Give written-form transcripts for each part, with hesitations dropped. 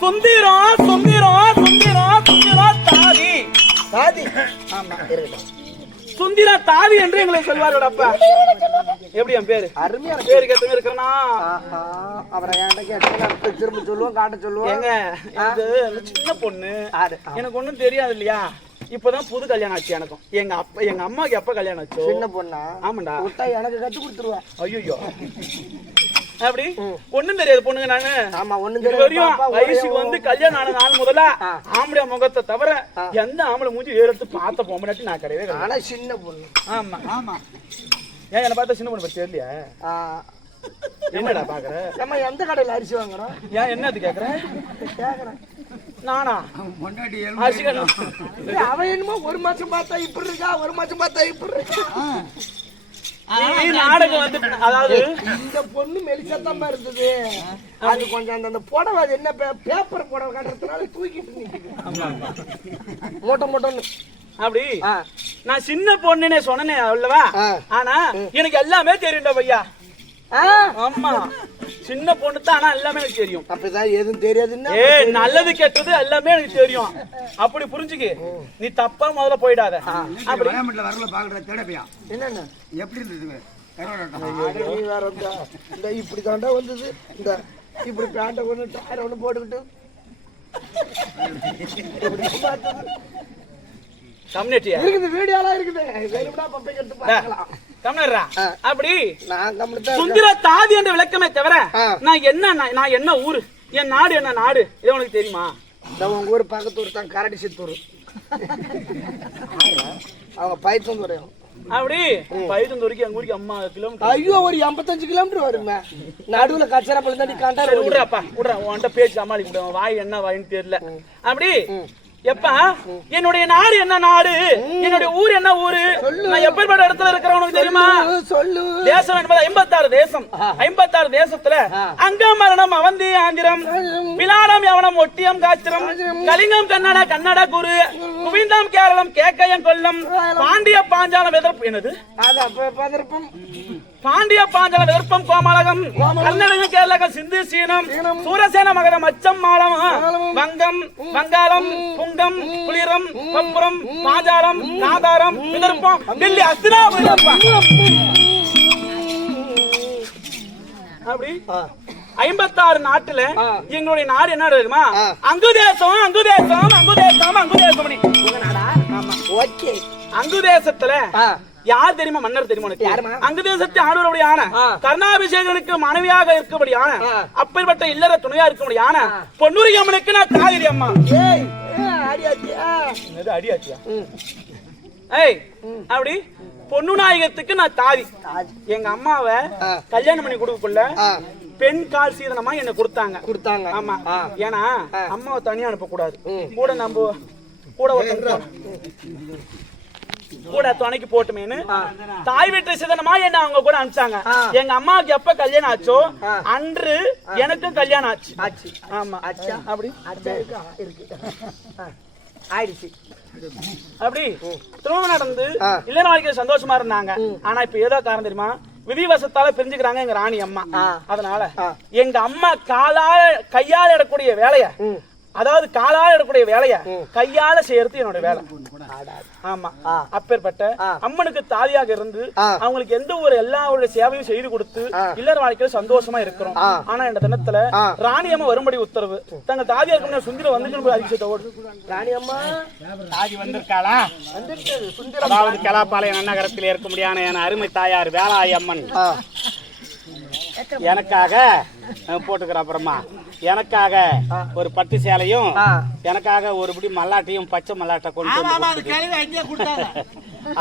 சுந்திரம் சுந்திரம் சுந்திரம் சுந்திரம் தாதி தாதி. ஆமா இருக்கட்டும். சுந்திர தாதி என்று எங்களை சொல்வார்கள். அப்பா எப்படி என் பேரு? அருமையான பேரு கேட்டு இருக்கிறனா அவரை என்கிட்ட கேட்டு திரும்ப சொல்லுவோம், காட்ட சொல்லுவோம். ஏங்க சின்ன பொண்ணு, எனக்கு ஒண்ணும் தெரியாது இல்லையா. இப்பதான் புது கல்யாணம் ஆச்சு எனக்கும். எங்க அம்மாக்கு எப்ப கல்யாணம் ஆச்சு? சின்ன பொண்ணா? ஆமாண்டா. விட்டா எனக்கு கத்து கொடுத்துருவா. ஐயோ அப்படி ஒண்ணும் தெரியாது பொண்ணுங்க நானு. ஆமா ஒண்ணும் தெரியும். வயசுக்கு வந்து கல்யாணம் ஆன நாள் முதல்ல ஆம்பளை முகத்தை தவிர எந்த ஆம்பளை மூஞ்சி எடுத்து பார்த்த பொம்பளாட்டி நான் கிடையவே கிடையாது. ஆனா சின்ன பொண்ணு. ஆமா ஆமா. ஏன் என்ன பார்த்தா சின்ன பொண்ணு பத்தி தெரியலையா? என்னடா பாக்குற? நம்ம எந்த கடையில அரிசி வாங்குறோம்? ஏன் என்ன அது கேக்குறேன்? நானா அரிசி அவன் என்னமோ ஒரு மாசம் பார்த்தா இப்படி இருக்கா, ஒரு மாசம் பார்த்தா இப்படி இருக்கா. நாடகம் வந்து அதாவது இந்த பொண்ணு மெலிசத்தமா இருந்தது. அது கொஞ்சம் அந்த புடவை என்ன பேப்பர் புடவை காட்டுறதுனால தூக்கிட்டு நிக்குது மூட்டை மூட்டைன்னு. அப்படி நான் சின்ன பொண்ணுன்னே சொன்னேன் அல்லவா. ஆனா எனக்கு எல்லாமே தெரியும்டா பையா. ஆமா சின்ன பொண்ணு தான், ஆனா எல்லாமே எனக்கு தெரியும். அப்படிதான் எதுவும் தெரியாதுன்னா நல்லது கெட்டது எல்லாமே எனக்கு தெரியும். அப்படி புரிஞ்சுக்கு, நீ தப்பா முதல்ல போயிடாத. அப்படி வரல பாக்குற தேடப்பையா என்னன்னு எப்படி இருந்ததுங்க? இந்த இப்படி தாண்டா வந்தது. இந்த இப்படி பேண்ட ஒண்ணு டயர் ஒண்ணு போட்டுக்கிட்டு இருக்குது. வீடியோலாம் இருக்குது. அப்படி சுந்தர தாதி என்ற விளக்கமே தவிர நான் என்ன ஊரு, என் நாடு என்ன நாடு இது உனக்கு தெரியுமா? உங்க ஊர் பக்கத்து ஊர் தான் கரடி சித்தூர். அவங்க பைத்தந்தூர். அப்படி பைத்தந்தூருக்கு எங்க ஊருக்கு 50 கிலோமீட்டர். ஐயோ ஒரு 85 கிலோமீட்டர் வருங்க. நடுவுல கச்சராப்பள்ளி தாண்டி காண்டாரு. விடுறாப்பா விடுறா, உன்கிட்ட பேச்சு சமாளிக்க முடியும். வாய் என்ன வாயின்னு தெரியல. அப்படி எப்ப என்னுடைய நாடு என்ன நாடு, என்னுடைய ஊர் என்ன ஊரு, நான் எப்பேற்பட்ட இடத்துல இருக்கிறவனுக்கு தெரியுமா? சொல்லு. தேசம் என்பது 56 தேசம். 56 தேசத்துல அங்க மரணம் அவந்தி ஆந்திரம், பிலாடம் யவனம் ஒட்டியம் காச்சிரம், கலிங்கம் கன்னடா கன்னடா குரு, குவிந்தம் கேரளம் கேக்கயம் கொல்லம், பாண்டிய பாஞ்சாலம் எதிர்ப்பு. என்னது பாண்டிய பாஞ்சாலம் எதிர்ப்பம் கோமலகம், கன்னடம் கேரளம் சிந்து சீனம், சூரசேன மகரம் அச்சம் மாலம், வங்கம் வங்காளம் புங்கம் புலிரம் பப்புரம் பாஜாரம் நாதாரம் எதிர்ப்பம் டெல்லி அஸ்தினாபுரம். அப்படி 56 நாட்டுல எங்களுடைய நாடு என்ன தெரியுமா? அங்கு தேசம் அங்கு தேசம் அங்கு தேசம் அங்கு தேசம். அங்கு தேசத்துல யார் தெரியுமா? மன்னர் தெரியுமா? அங்கு தேசத்தை ஆளுடைய ஆன கர்ணாபிஷேகனுக்கு மனைவியாக இருக்கபடியான அப்பேற்பட்ட இல்லற துணையா இருக்கபடியான பொன்னுரி அம்மனுக்கு நான் தாதி அம்மா. அடியாச்சியா? ஏய் அப்படி பொண்ணு நாயகத்துக்கு நான் தாதி. எங்க அம்மாவை கல்யாணம் பண்ணி கொடுக்கக்குள்ள பெண் கால் சீதனமா என்ன கொடுத்தாங்க. ஆமா, ஏன்னா அம்மாவை தனியா அனுப்ப கூடாது. கூட நம்ம கூட துணைக்கு போட்டுமேனு தாய் வீட்டு சீதனமா என்ன அவங்க கூட அனுப்பிச்சாங்க. எங்க அம்மாவுக்கு எப்ப கல்யாணம் ஆச்சோ அன்று எனக்கும் கல்யாணம் ஆச்சு. ஆமா அப்படி ஆயிடுச்சு. அப்படி திருமணம் நடந்து இல்ல நாளைக்கு சந்தோஷமா இருந்தாங்க. ஆனா இப்ப ஏதோ காரணம் தெரியுமா? விதிவசத்தால பிரிஞ்சுக்கிறாங்க எங்க ராணி அம்மா. அதனால எங்க அம்மா கையால இடக்கூடிய வேலைய, அதாவது காலால எடுக்கக்கூடிய வேலைய கையால செய்யறது என்னோட வேலை. ஆமா, அப்பேற்பட்ட அம்மனுக்கு தாதியாக இருந்து அவங்களுக்கு எந்த ஒரு எல்லாருடைய சேவையும் செய்து கொடுத்து இல்லற வாழ்க்கையில சந்தோஷமா இருக்கிறோம். ஆனா இந்த தினத்துல ராணி அம்மா வரும்படி உத்தரவு. தங்க தாதியா இருக்க சுந்தரம் வந்து அதிசயத்தோடு ராணி அம்மா தாதி வந்திருக்காளா? அதாவது கலாபாளையம் நகரத்தில் இருக்க முடியாத என அருமை தாயார் வேலாய் அம்மன் எனக்காக போட்டுக்கிற, அப்புறமா எனக்காக ஒரு பட்டு சேலையும் எனக்காக ஒரு பிடி மல்லாட்டையும் பச்சை மல்லாட்டை கொண்டு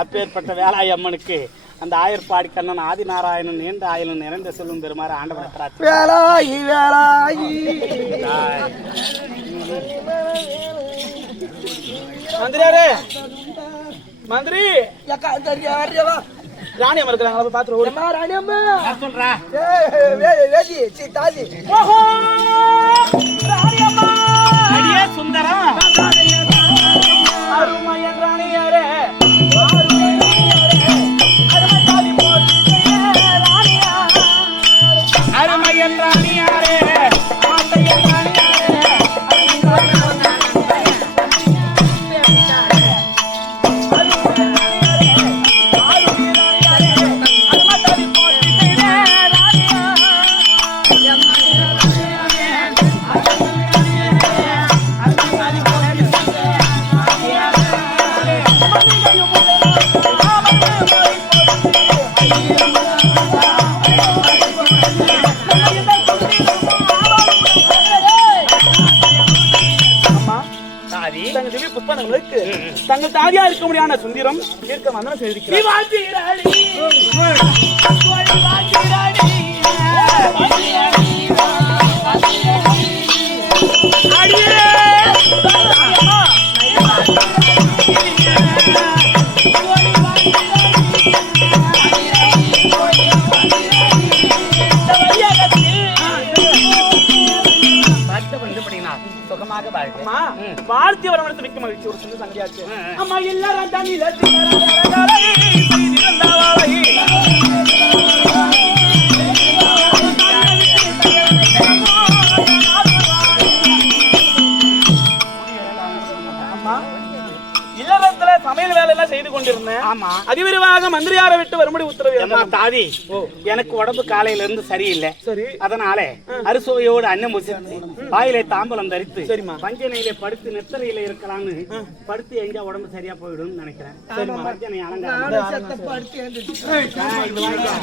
அப்பேற்பட்ட வேலாய் அம்மனுக்கு அந்த ஆயர்பாடி கண்ணன் ஆதி நாராயணன் நீண்ட ஆயுளும் நிறைந்த செல்லும் பெருமாறு ஆண்டவனை பிரார்த்தனை. மந்திரியாரே, மந்திரி ராணி அம்மா இருக்கிறாங்க போய் பாத்துட்டு ஓடி. அம்மா ராணி அம்மா நான் சொல்றா வேதி சி தாதி ஓஹோ ராணி அம்மா அடியே சுந்தரம் அருமையன் ராணியாரே அருமை தாலி போட்டு ராணியா அருமையன் ராணியாரே ஆண்டையன் ராணியாரே தங்கள் திவ்ய புஷ்பங்களுக்கு தங்கள் தாதியா இருக்க முடியாத சுந்தரம் தீர்க்க வந்தனம் செய்திருக்கிறார். சுகமாக வாழ்க்கை வாழ்த்தி வரவழைத்து மிக்க மகிழ்ச்சி ஒரு சின்ன சங்கியாச்சு. அம்மா எல்லாரும் தண்ணியில அம்மா இல்லறத்துல சமையல் வேலை எல்லாம் செய்து கொண்டிருந்தேன். ஆமா அதிவிரைவாக மந்திரியாரை விட்டு வரும்படி உத்தரவு. அம்மா தாதி எனக்கு உடம்பு காலையில இருந்து சரியில்லை. சரி அதனால அறுசுவையோடு அன்னம் முசித்து வாயிலே தாம்பலம் தரித்து சரிம்மா பஞ்சனையில படுத்து நெத்தரையில இருக்கலாம்னு படுத்து எங்க உடம்பு சரியா போயிடும் நினைக்கிறேன். பஞ்சனை அலங்காரம் நானும் செத்த படுத்து எழுந்துச்சு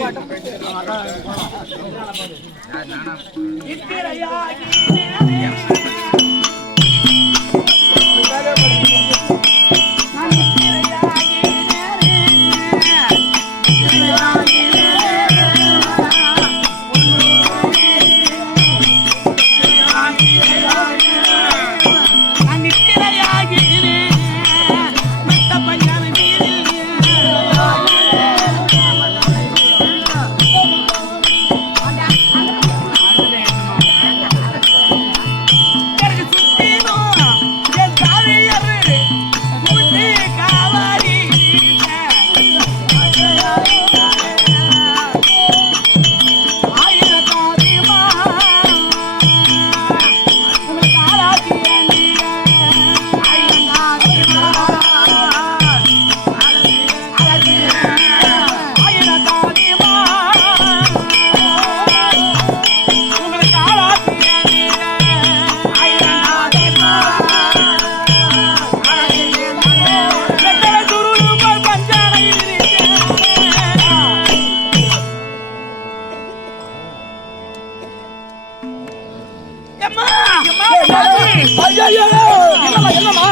என்னம்மா